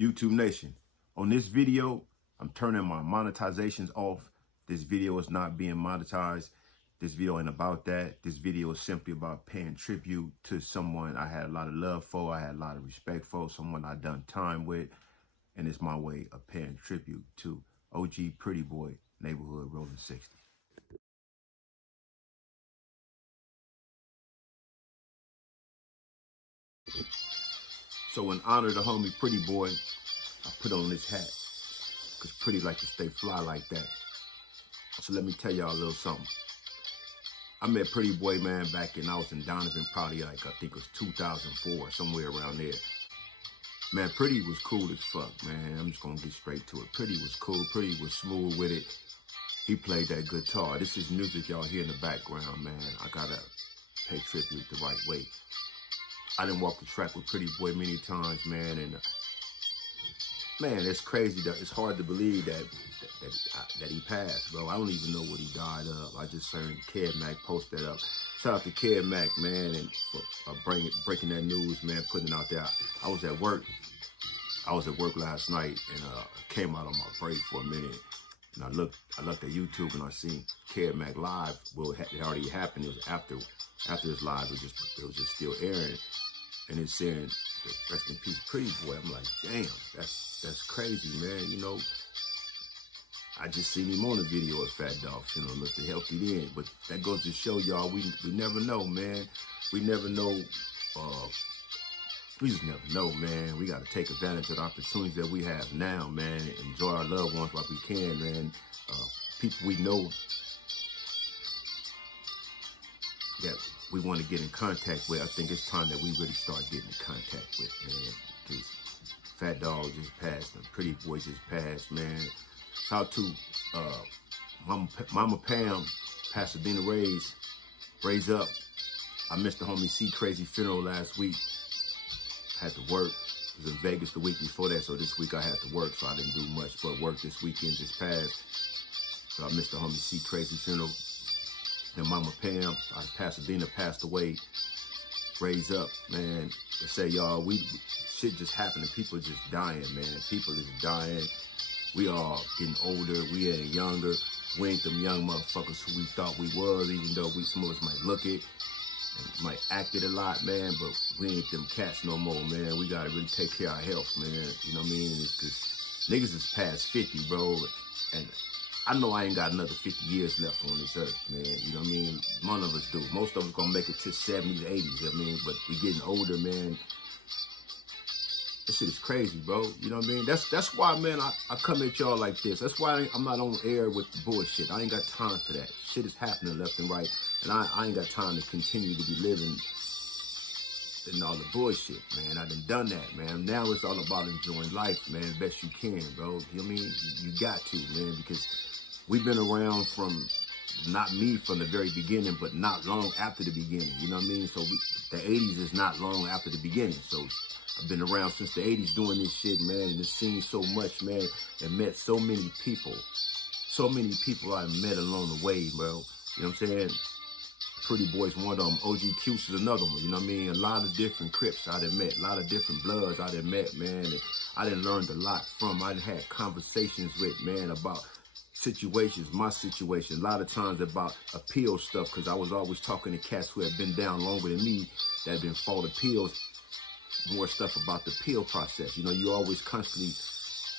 YouTube Nation, on this video, I'm turning my monetizations off. This video is not being monetized. This video ain't about that. This video is simply about paying tribute to someone I had a lot of love for, I had a lot of respect for, someone I done time with, and it's my way of paying tribute to OG Pretty Boy, Neighborhood Rolling 60. So in honor of the homie Pretty Boy, I put on this hat, because Pretty like to stay fly like that. So let me tell y'all a little something. I met Pretty Boy, man, back in, I was in Donovan, probably like, I think it was 2004, somewhere around there. Man, Pretty was cool as fuck, man. I'm just gonna get straight to it. Pretty was cool, Pretty was smooth with it. He played that guitar. This is music y'all hear in the background, man. I gotta pay tribute the right way. I didn't walk the track with Pretty Boy many times, man, and man, it's crazy. That it's hard to believe that he passed, bro. I don't even know what he died of. I just heard Ked Mac post that up. Shout out to Ked Mac, man, and for breaking that news, man, putting it out there. I was at work. I was at work last night, and came out on my break for a minute, and I looked at YouTube, and I seen Ked Mac live. Well, it already happened. It was after his live. It was just still airing, and it's saying, rest in peace, Pretty Boy. I'm like, damn, that's crazy, man. You know, I just seen him on the video of Fat Dog, you know, looked healthy then. But that goes to show y'all, we never know, man. We never know. We just never know, man. We got to take advantage of the opportunities that we have now, man. And enjoy our loved ones while we can, man. People we know that we want to get in contact with, I think it's time that we really start getting in contact with, man. Because Fat Dog just passed, and Pretty Boy just passed, man. Shout out to Mama Pam, Pasadena Raise Up. I missed the homie C Crazy funeral last week. Had to work. I was in Vegas the week before that, so this week I had to work, so I didn't do much but work this weekend just passed. So I missed the homie C Crazy funeral. And Mama Pam out of Pasadena passed away. Raise Up, man. They say, y'all, shit just happening. People just dying, man. People is dying. We all getting older. We ain't younger. We ain't them young motherfuckers who we thought we was, even though some of us might look it and might act it a lot, man, but we ain't them cats no more, man. We gotta really take care of our health, man. You know what I mean? It's because niggas is past 50, bro, and I know I ain't got another 50 years left on this earth, man. You know what I mean? None of us do. Most of us gonna make it to 70s, 80s, you know what I mean? But we getting older, man. This shit is crazy, bro. You know what I mean? That's why, man, I come at y'all like this. That's why I'm not on air with the bullshit. I ain't got time for that. Shit is happening left and right. And I ain't got time to continue to be living in all the bullshit, man. I done that, man. Now it's all about enjoying life, man, best you can, bro. You know what I mean? You got to, man, because we've been around from, not me from the very beginning, but not long after the beginning. You know what I mean? So the 80s is not long after the beginning. So I've been around since the 80s doing this shit, man, and it's seen so much, man, and met so many people. So many people I've met along the way, bro. You know what I'm saying? Pretty Boy's one of them. OG Cuse is another one. You know what I mean? A lot of different Crips I done met. A lot of different Bloods I done met, man. And I done learned a lot from. I done had conversations with, man, about situations, my situation. A lot of times about appeal stuff, because I was always talking to cats who had been down longer than me, that had been fought appeals. More stuff about the appeal process. You know, you always constantly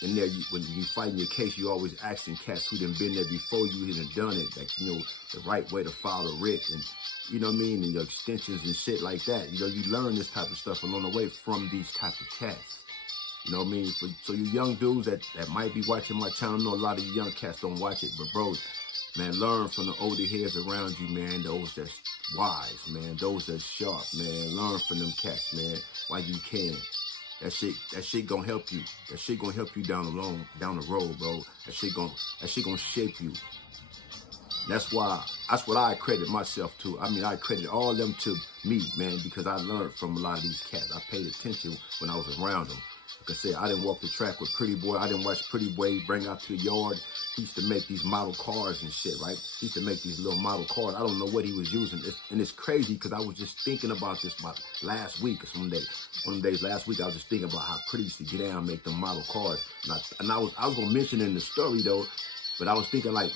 in there, when you fighting your case, you always asking cats who done been there before you done done it, like, you know, the right way to file a writ, and you know what I mean, and your extensions and shit like that. You know, you learn this type of stuff along the way from these type of cats. You know what I mean? So you young dudes that might be watching my channel, I know a lot of you young cats don't watch it, but bro, man, learn from the older heads around you, man, those that's wise, man, those that's sharp, man. Learn from them cats, man, while you can. That shit gonna help you. That shit gonna help you down the road, bro. That shit gonna shape you. That's what I credit myself to. I mean, I credit all of them to me, man, because I learned from a lot of these cats. I paid attention when I was around them. Like I said, I didn't walk the track with Pretty Boy. I didn't watch Pretty Boy bring out to the yard he used to make these model cars and shit, right? He used to make these little model cars. I don't know what he was using. And it's crazy because I was just thinking about this about last week or some day. One of the days last week, I was just thinking about how pretty he used to get down and make them model cars. And I was going to mention it in the story, though, but I was thinking, like,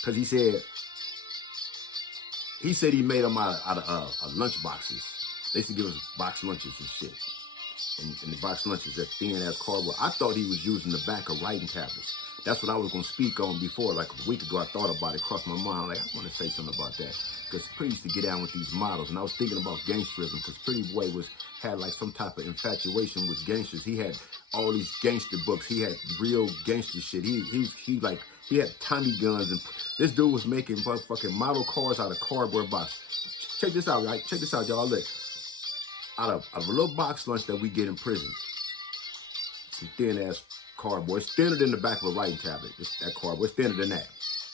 because he said he made them out of lunch boxes. They used to give us box lunches and shit. And the box lunches, that thin-ass cardboard. I thought he was using the back of writing tablets. That's what I was going to speak on before. Like a week ago, I thought about it, crossed my mind. Like, I want to say something about that. Because Pretty used to get down with these models. And I was thinking about gangsterism, because Pretty Boy had like some type of infatuation with gangsters. He had all these gangster books. He had real gangster shit. He had Tommy guns. And this dude was making motherfucking model cars out of cardboard boxes. Check this out, right? Check this out, y'all. Look. Out of a little box lunch that we get in prison, some thin-ass cardboard. It's thinner than the back of a writing tablet. It's that cardboard. It's thinner than that.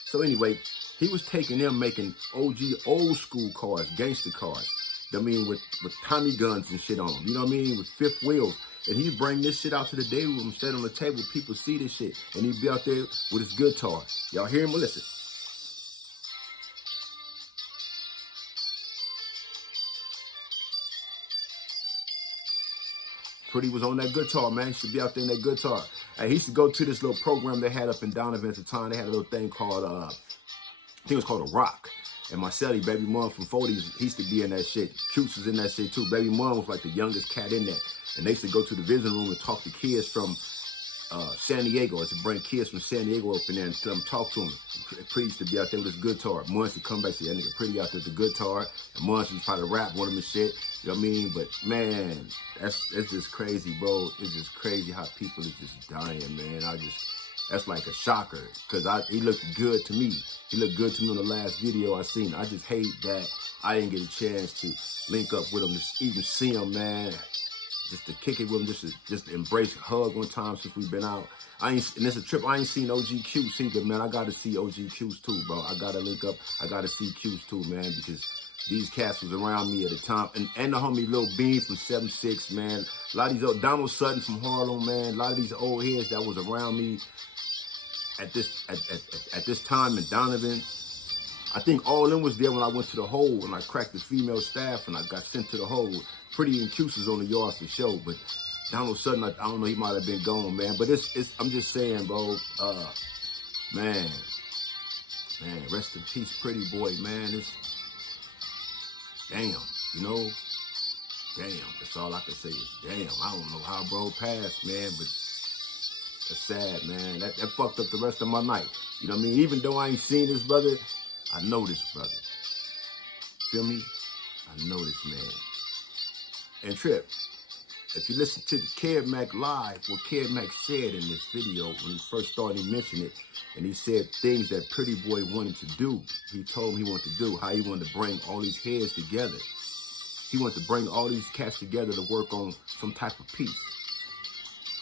So anyway, he was taking them, making OG, old school cars, gangster cars. I mean, with Tommy guns and shit on them. You know what I mean? With fifth wheels. And he'd bring this shit out to the day room, set on the table. People see this shit. And he'd be out there with his guitar. Y'all hear him? Well, listen. Pretty was on that guitar, man. He used to be out there in that guitar. And he used to go to this little program they had up in Donovan at the time. They had a little thing called, I think it was called a Rock. And Marcelli, Baby Mom from 40s, he used to be in that shit. Cutes was in that shit too. Baby Mom was like the youngest cat in there. And they used to go to the visiting room and talk to kids from San Diego. It's to bring kids from San Diego up in there and come talk to them. Pretty used to be out there with his guitar. Munch would come back and say, that nigga Pretty out there with the guitar. And Munch was trying to rap one of him and shit. You know what I mean? But man, it's just crazy, bro. It's just crazy how people is just dying, man. That's like a shocker. Cause he looked good to me. He looked good to me on the last video I seen. I just hate that I didn't get a chance to link up with him, to even see him, man. Just to kick it with him, just to embrace, hug one time since we've been out. And it's a trip. I ain't seen OG Q's either, man. I gotta see OG Q's too, bro. I gotta link up. I gotta see Q's too, man, because these cats was around me at the time. And the homie Lil Bean from 7'6", man. A lot of these old, Donald Sutton from Harlem, man. A lot of these old heads that was around me at this time in Donovan. I think all of them was there when I went to the hole and I cracked the female staff and I got sent to the hole. Pretty and Cuse was on the yards for show, but Donald Sutton, I don't know, he might have been gone, man. But I'm just saying, bro, man, rest in peace, Pretty Boy, man. Damn, you know, damn. That's all I can say is damn. I don't know how bro passed, man, but that's sad, man. That fucked up the rest of my night. You know what I mean? Even though I ain't seen this brother, I know this brother. Feel me? I know this man. And Trip, if you listen to the Kid Mac live, what Kid Mac said in this video when he first started, he mentioned it, and he said things that Pretty Boy wanted to do. He told him he wanted to do, how he wanted to bring all these heads together. He wanted to bring all these cats together to work on some type of peace.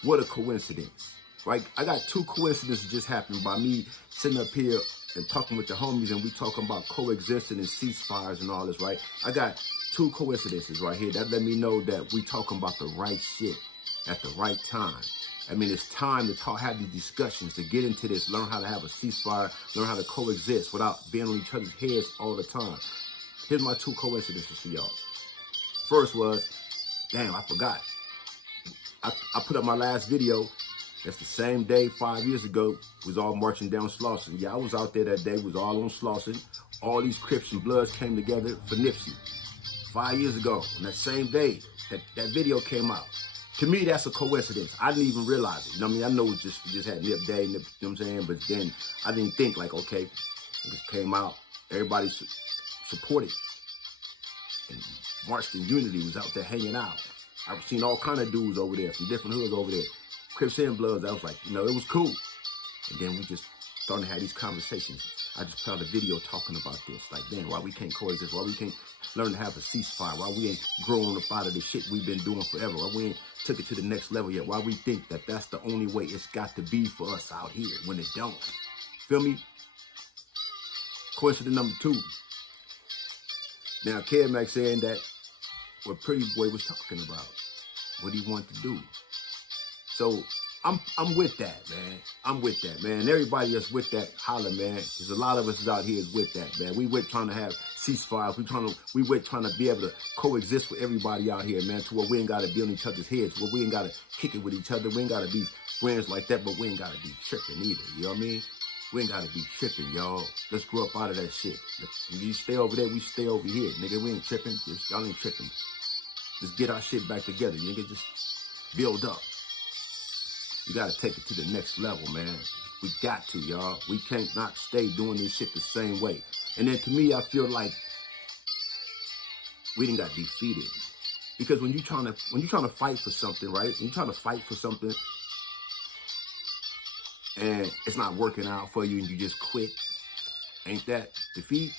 What a coincidence, right? I got two coincidences just happened by me sitting up here and talking with the homies, and we talking about coexisting and ceasefires and all this, right? I got two coincidences right here that let me know that we talking about the right shit at the right time. I mean, it's time to have these discussions, to get into this, learn how to have a ceasefire, learn how to coexist without being on each other's heads all the time. Here's my two coincidences for y'all. First was, damn, I forgot. I put up my last video. That's the same day 5 years ago, we was all marching down Slauson. Yeah, I was out there that day, we was all on Slauson. All these Crips and Bloods came together for Nipsey. 5 years ago, on that same day, that video came out. To me, that's a coincidence. I didn't even realize it. You know what I mean? I know we just had Nip Day, Nip, you know what I'm saying? But then I didn't think like, okay, it just came out. Everybody supported and marched in unity, was out there hanging out. I've seen all kind of dudes over there, from different hoods over there. Crips and Bloods, I was like, you know, it was cool. And then we just started to have these conversations. I just put out a video talking about this. Like, damn, why we can't coexist? Why we can't learn to have a ceasefire? Why we ain't growing up out of the shit we've been doing forever? Why we ain't took it to the next level yet? Why we think that that's the only way it's got to be for us out here when it don't? Feel me? Question number two. Now, Kid Mac saying that what Pretty Boy was talking about, what he wanted to do. So I'm with that, man. I'm with that, man. Everybody that's with that, holler, man. There's a lot of us out here is with that, man. We with trying to have ceasefires. We with trying to be able to coexist with everybody out here, man, to where we ain't gotta be on each other's heads, where we ain't gotta kick it with each other. We ain't gotta be friends like that, but we ain't gotta be tripping either. You know what I mean? We ain't gotta be tripping, y'all. Let's grow up out of that shit. When you stay over there, we stay over here. Nigga, we ain't tripping. Y'all ain't tripping. Just get our shit back together, nigga. Just build up. You gotta take it to the next level, man. We got to, y'all. We can't not stay doing this shit the same way. And then to me, I feel like we didn't got defeated. Because when you trying to fight for something, right? When you trying to fight for something and it's not working out for you and you just quit, ain't that defeat?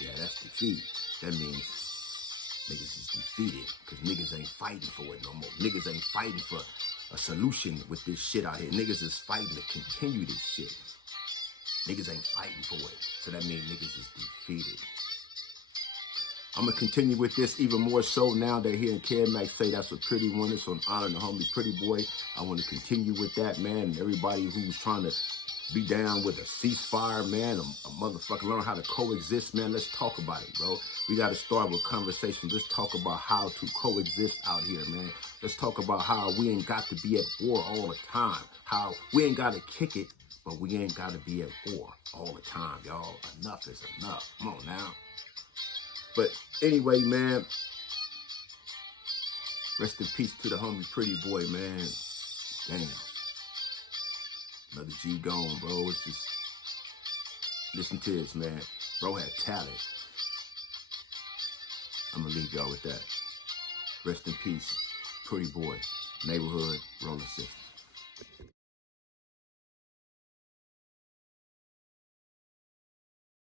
Yeah, that's defeat. That means niggas is defeated because niggas ain't fighting for it no more. Niggas ain't fighting for a solution with this shit out here. Niggas is fighting to continue this shit. Niggas ain't fighting for it. So that means niggas is defeated. I'm going to continue with this even more so now that here in Max say that's a pretty one. It's on Honor the Homie Pretty Boy. I want to continue with that, man. And everybody who's trying to be down with a ceasefire, man, a motherfucker learn how to coexist, man. Let's talk about it, bro. We got to start with conversation. Let's talk about how to coexist out here, man. Let's talk about how we ain't got to be at war all the time. How we ain't got to kick it, but we ain't got to be at war all the time, y'all. Enough is enough. Come on now. But anyway, man, rest in peace to the homie Pretty Boy, man. Damn. Another G gone, bro. It's just, listen to this, man. Bro had talent. I'm going to leave y'all with that. Rest in peace, Pretty Boy, Neighborhood, Rolling 60.